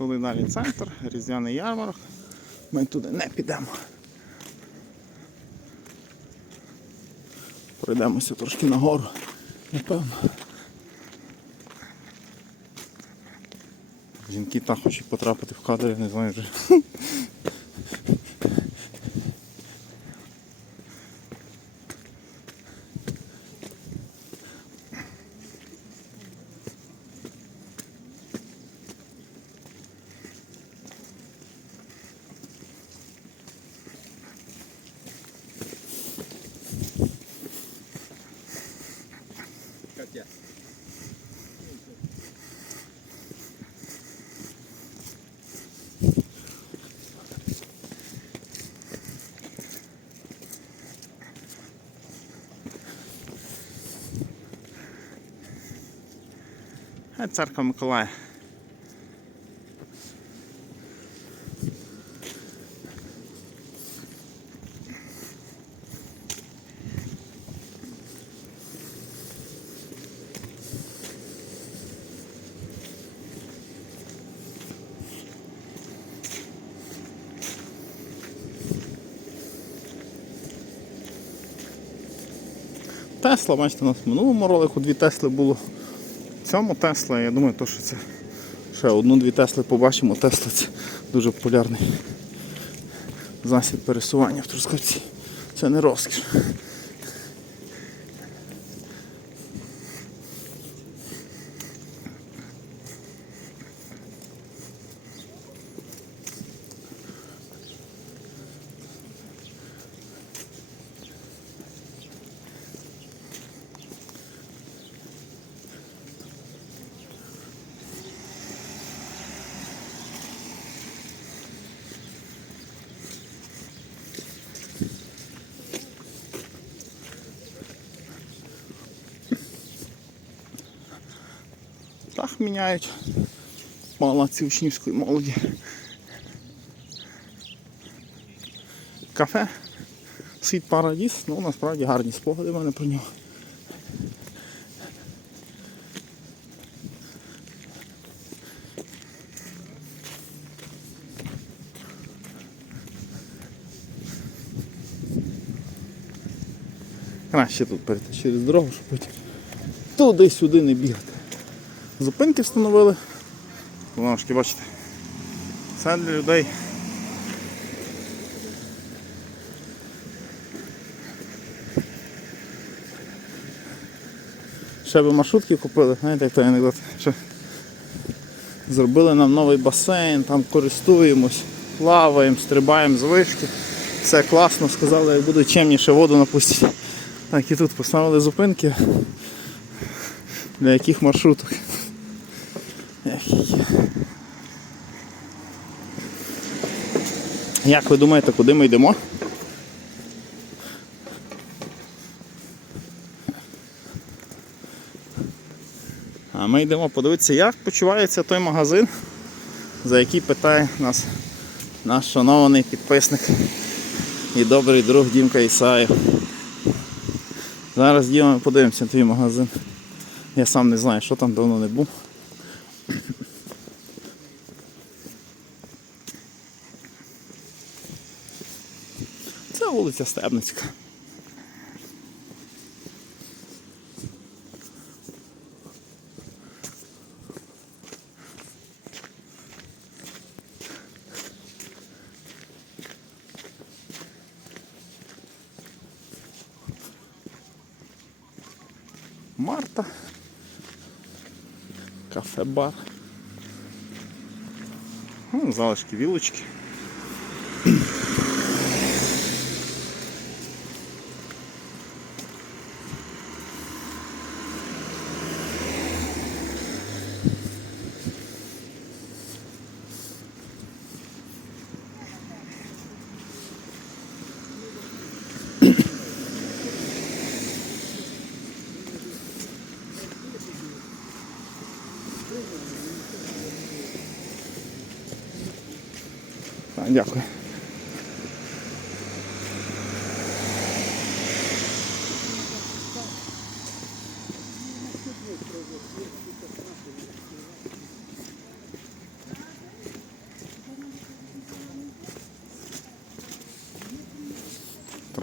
Туди далі центр, різдвяний ярмарок. Ми туди не підемо. Пройдемося трошки нагору, напевно. Жінки так хочуть потрапити в кадр, я не знаю вже. Церква Миколая. Тесла, бачите, у нас в минулому ролику дві Тесли було. Цьому Тесла, я думаю, то, що це ще одну-дві Тесли побачимо. Тесла це дуже популярний засіб пересування в Трускавці. Це не розкіш. Так міняють палаці учнівської молоді. Кафе Світ Парадіс, ну насправді гарні спогади в мене про нього. Краще тут перейти через дорогу, щоб потім туди-сюди не бігати. Зупинки встановили. Знову бачите. Це для людей. Ще би маршрутки купили, знаєте, як той анекдот. Що зробили нам новий басейн, там користуємось, плаваємо, стрибаємо з вишки. Все класно, сказали, як буде чемніше воду напустять. Так і тут поставили зупинки. Для яких маршруток? Як ви думаєте, куди ми йдемо? А ми йдемо подивитися, як почувається той магазин, за який питає нас наш шанований підписник і добрий друг Дімка Ісаєв. Зараз Діма, подивимося на твій магазин. Я сам не знаю, що там давно не був. Це вулиця Стебницька. Марта. Кафе-бар. Ну, залишки вілочки. Дякую.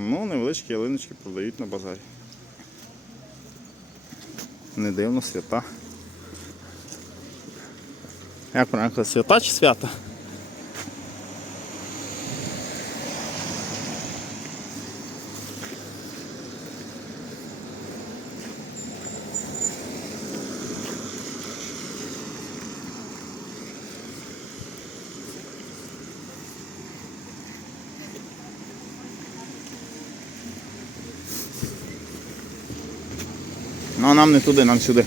Ну, невеличкі ялиночки продають на базарі. Не дивно, свята. Як правильно свята чи свята? Ну, а нам не туди, нам сюди.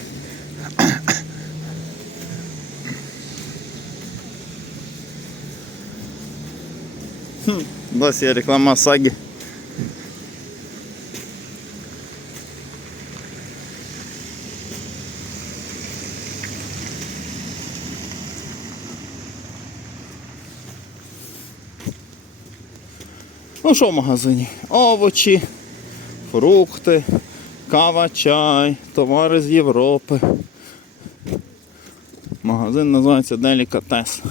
Хм, є реклама саги. Ну що в магазині? Овочі, фрукти, кава, чай, товари з Європи. Магазин називається Делікатес.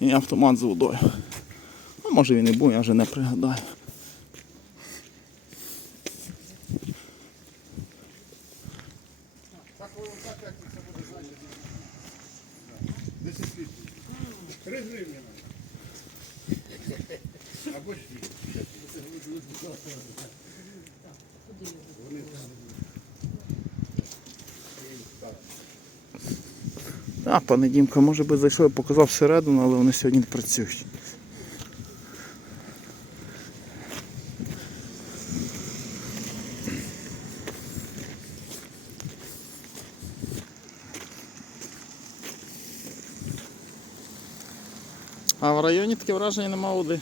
І автомат з водою. А може він і був, я вже не пригадаю. Три гривні. Або шість. А, пане Дімка, може би зайшов і показав всередину, але вони сьогодні не працюють. А в районі таке враження нема води.